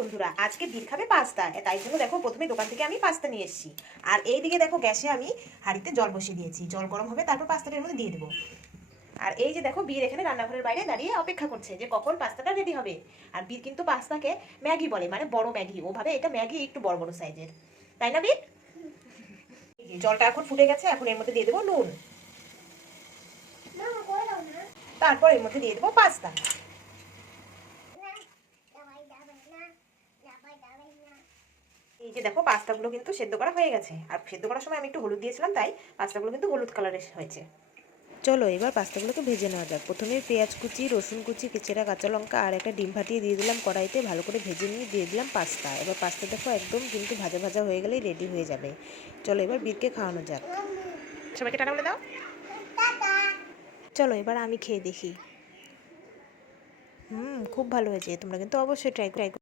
বন্ধুরা, আজকে বীর খাবে পাস্তা, তাই জন্য দেখো প্রথমে দোকান থেকে আমি পাস্তা নিয়ে এসেছি। আর এইদিকে দেখো গ্যাসে আমি হাঁড়িতে জল বসিয়ে দিয়েছি, জল গরম হবে তারপর পাস্তাটা এর মধ্যে দিয়ে দেবো। আর এই যে দেখো বীর এখানে রান্নাঘরের বাইরে দাঁড়িয়ে অপেক্ষা করছে যে কখন পাস্তাটা রেডি হবে। আর বীর কিন্তু পাস্তাকে ম্যাগি বলে, মানে বড় ম্যাগি, ও ভাবে এটা ম্যাগি একটু বড় বড় সাইজের, তাই না বীর? জলটা এখন ফুটে গেছে, এখন এর মধ্যে দিয়ে দেবো নুন, তারপর এর মধ্যে দিয়ে দেবো পাস্তা। এই যে দেখো পাস্তাগুলো কিন্তু সেদ্ধ করা হয়ে গেছে, আর সেদ্ধ করার সময় আমি একটু হলুদ দিয়েছিলাম, তাই পাস্তাগুলো কিন্তু হলুদ কালারের হয়েছে। চলো এবার পাস্তাগুলোকে ভেজে নেওয়া যাক। প্রথমে পেঁয়াজ কুচি, রসুন কুচি, কেচেরা কাঁচা লঙ্কা আর একটা ডিম ফাটিয়ে দিয়ে দিলাম কড়াইতে, ভালো করে ভেজে নিয়ে দিয়ে দিলাম পাস্তা। এবার পাস্তা দেখো একদম কিন্তু ভাজা ভাজা হয়ে গেলেই রেডি হয়ে যাবে। চলো এবার বীরকে খাওয়ানো যাক। সবাইকে টাটা বলে দাও। চলো এবার আমি খেয়ে দেখি। খুব ভালো হয়েছে, তোমরা কিন্তু অবশ্যই ট্রাই